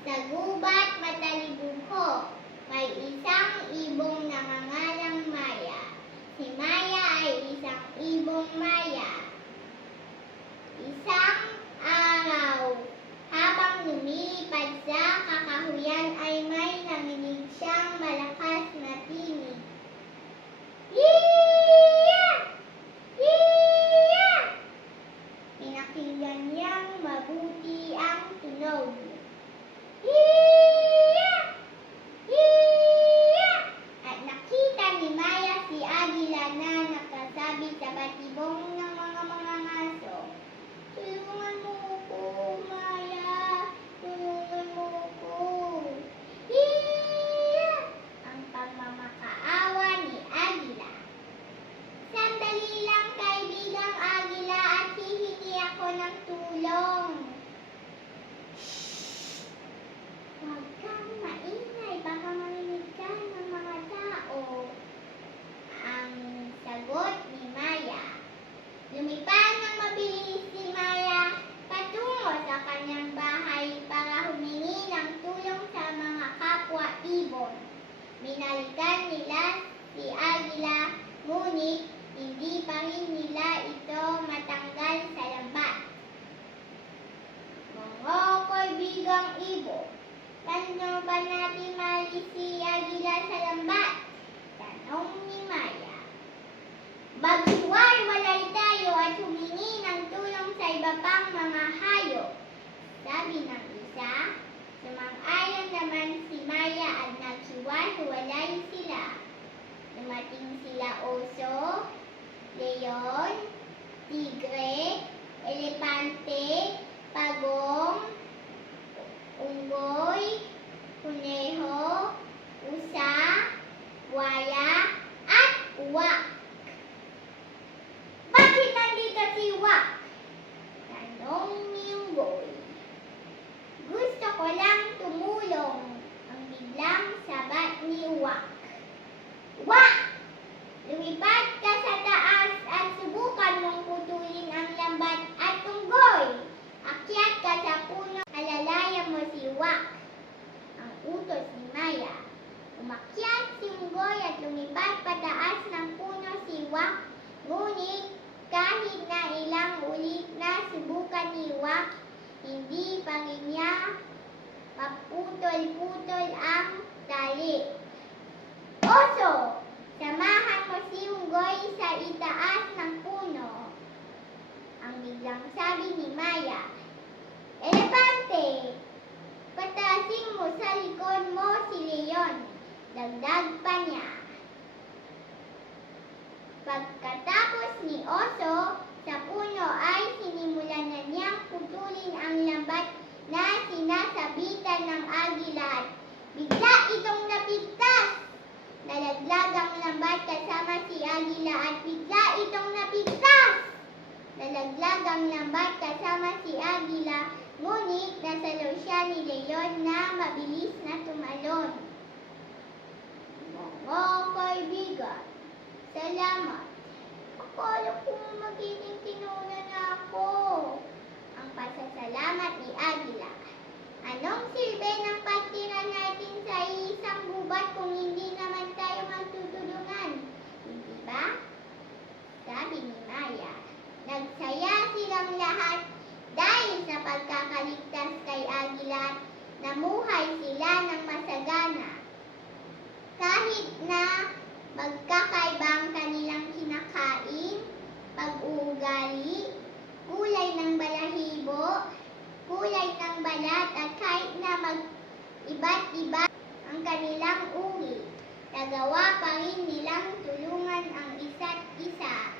Sa gubat matalibuho, may isang ibong nangangalang Maya. Si Maya ay isang ibong Maya. Isang araw, habang lumilipad sa kakahuyan ay may nanginig siyang malakas na tinig. Hiya! Hiya! Pinakinggan niyang mabuti ang tunog. At nakita ni Maya si Agila na nakasabit sa batibong ng mga mga natin mali si Agila sa lambat. Tanong ni Maya. Bagsuwar walay tayo at humingi ng tulong sa iba pang mga hayop. Sabi ng isa, sumang-ayon naman si Maya at naghiwa-hiwalay sila. Dumating sila oso, leon, tigre, elepante, subukan ni Wak, hindi pa niya maputol-putol ang tali. Oso, samahan mo si Unggoy sa itaas ng puno. Ang biglang sabi ni Maya, Elepante, patasin mo sa likod mo si Leon. Dagdag pa niya. Pagkatapos ni Oso, sa puno ay sinimulan na niyang putulin ang lambat na sinasabitan ng agila. Bigla itong napigtas. Nalaglag ang lambat kasama si agila at bigla itong napigtas. Nalaglag ang lambat kasama si agila, ngunit nasalo siya ni Leon na mabilis na tumalon. Mga kaibigan, salamat. Akala ko magiging tinuna namuhay sila ng masagana. Kahit na magkakaibang kanilang kinakain, pag-uugali, kulay ng balahibo, kulay ng balat at kahit na mag iba't iba ang kanilang uri, nagawa pa rin nilang tulungan ang isa't isa.